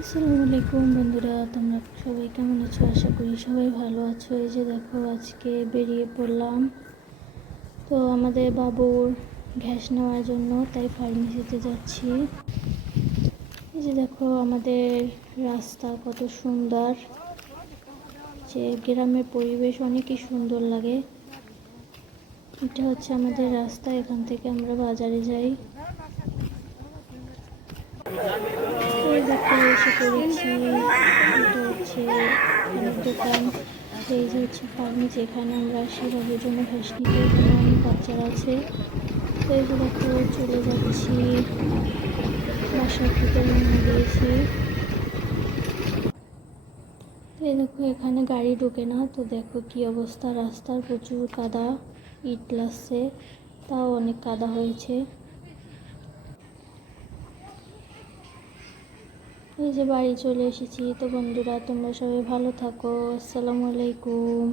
আসসালামু আলাইকুম বন্ধুরা, তোমরা সবাই কেমন আছো? আশা করি সবাই ভালো আছো। এই যে দেখো, আজকে বেরিয়ে পড়লাম তো আমাদের বাবুর গ্যাস নেওয়ার জন্য, তাই ফার্মেসিতে যাচ্ছি। এই যে দেখো, আমাদের রাস্তা কত সুন্দর, যে গ্রামের পরিবেশ অনেকই সুন্দর লাগে। এটা হচ্ছে আমাদের রাস্তা, এখান থেকে আমরা বাজারে যাই। এই দেখো, এসে পড়েছি। এটা হচ্ছে ফলের দোকান। এই যে হচ্ছে ফার্মেসি, এখানে আমরা আসি বাবুর জন্য ঘাস নিতে। এখানে অনেক বাচ্চারা আছে। তো এই যে দেখো, চলে যাচ্ছি, বাসার থেকে রওনা দিয়েছি। তো এই দেখো, এখানে গাড়ি ঢোকে না। তো দেখো কি অবস্থা রাস্তার, প্রচুর কাদা, ইট লাগছে, তাও অনেক কাদা হয়েছে। এই যে বাড়ি চলে এসেছি। তো বন্ধুরা, তোমরা সবাই ভালো থাকো। আসসালামু আলাইকুম।